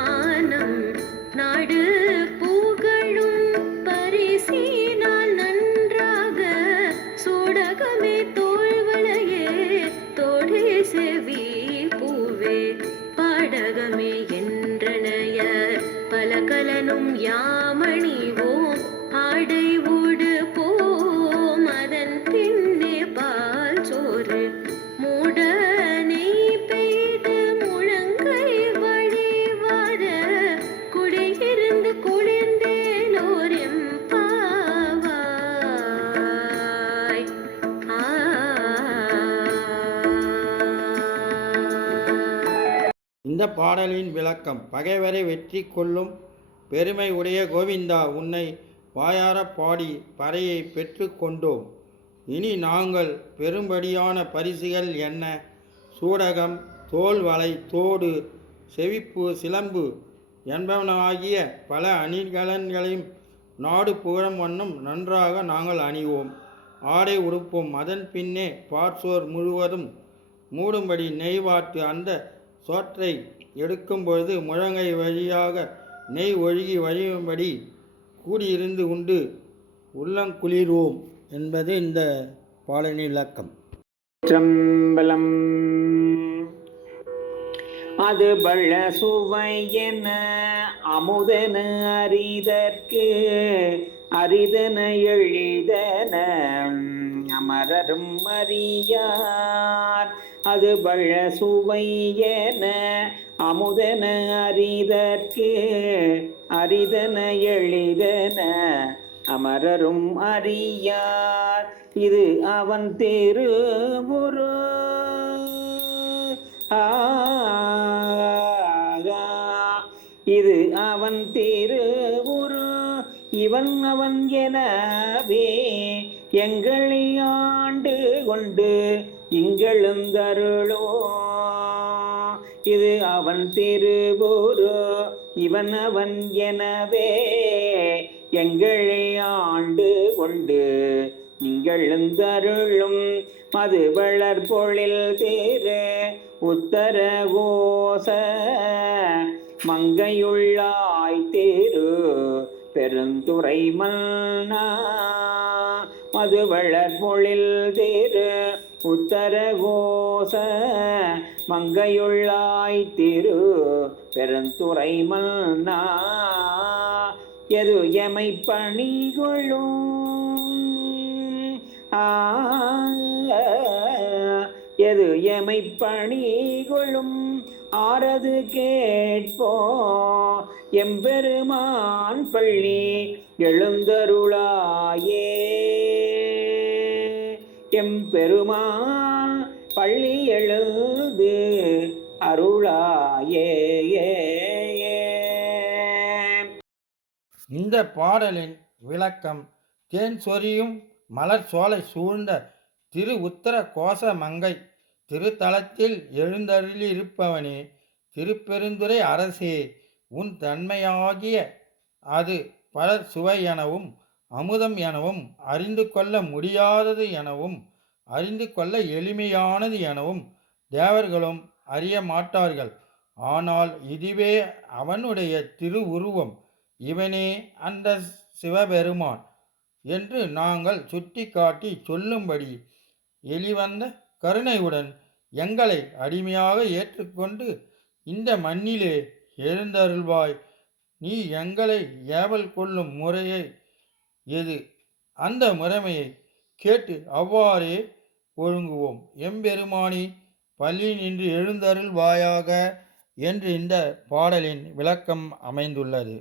மானம் நாடு புகழும் பரிசினால் நன்றாக சூடகமே தோள்வளையே தோடே செவி பூவே பாடகமே என்றனைய பலகலனும் யாமணிவோம் ஆடை ஊடு போம் அதன் பின்னே பால் சோறு மூடனை பெய்து முழங்கை வழிவார குடியிருந்து குளிர்ந்தேலோர் எம்பாவாய். இந்த பாடலின் விளக்கம்: பகைவரை வெற்றி கொள்ளும் பெருமை உடைய கோவிந்தா, உன்னை வாயார பாடி பறையை பெற்று கொண்டோம். இனி நாங்கள் பெரும்படியான பரிசுகள் என்ன? சூடகம், தோல் வளை, தோடு, செவிப்பு, சிலம்பு என்பவனாகிய பல அணிகலன்களையும் நாடு புகழும் வண்ணம் நன்றாக நாங்கள் அணிவோம், ஆடை உடுப்போம். அதன் பின்னே பாற்சோர் முழுவதும் மூடும்படி நெய்வாட்டு அந்த சோற்றை எடுக்கும் பொழுது முழங்கை வழியாக நெய் ஒழுகி வழியும்படி கூடியிருந்து உண்டு உள்ளங்குளிர்வோம் என்பது இந்த பாடலின் இலக்கம். சம்பலம் அது பள்ள சுவையென அமுதன அரிதற்கு அரிதன எளிதன அமரரும் அறியார். அது பள்ள சுவையென அமுதன அரிதற்கு அரிதன எளிதன அமரரும் அறியார். இது அவன் திருவுரு இது அவன் திருவுரு இவன் அவன் எனவே எங்களை ஆண்டு கொண்டு இங்கெழுந்தருளோ. இது அவன் திருவுரு இவன் அவன் எனவே எங்களை ஆண்டு கொண்டு இங்கெழுந்தருளும். மது வளர் பொழில் தேரு உத்தர கோச மங்கையுள்ளாய் தேரு பெருந்துறை மன்னா. மது வளர் பொழில் தேரு உத்தர கோச மங்கையுள்ளாய் திரு பெருந்துறை மன்னா. எது எமை பணிகொள்ளும் எது எமை பணிகொள்ளும் ஆரது கேட்போ எம்பெருமான் பள்ளி எழுந்தருளாயே. எம்பெருமான் பள்ளி எழுந்து அருளாயே. இந்த பாடலின் விளக்கம்: தேன் சொரியும் மலர் சோலை சூழ்ந்த திரு உத்தர கோச மங்கை திருத்தலத்தில் எழுந்தருளியிருப்பவனே, திருப்பெருந்துறை அரசே, உன் தன்மையாகிய அது பல சுவை எனவும் அமுதம் எனவும் அறிந்து கொள்ள முடியாதது எனவும் அறிந்து கொள்ள எளிமையானது எனவும் தேவர்களும் அறிய மாட்டார்கள். ஆனால் இதுவே அவனுடைய திருவுருவம், இவனே அந்த சிவபெருமான் என்று நாங்கள் சுட்டி காட்டி சொல்லும்படி எளிவந்த கருணையுடன் எங்களை அடிமையாக ஏற்றுக்கொண்டு இந்த மண்ணிலே எழுந்தருள்வாய். நீ எங்களை ஏவல் கொள்ளும் முறையை எது? அந்த முறைமையை கேட்டு அவ்வாறே ஒழுங்குவோம். எம்பெருமானி பள்ளி நின்று எழுந்தருள்வாயாக என்று இந்த பாடலின் விளக்கம் அமைந்துள்ளது.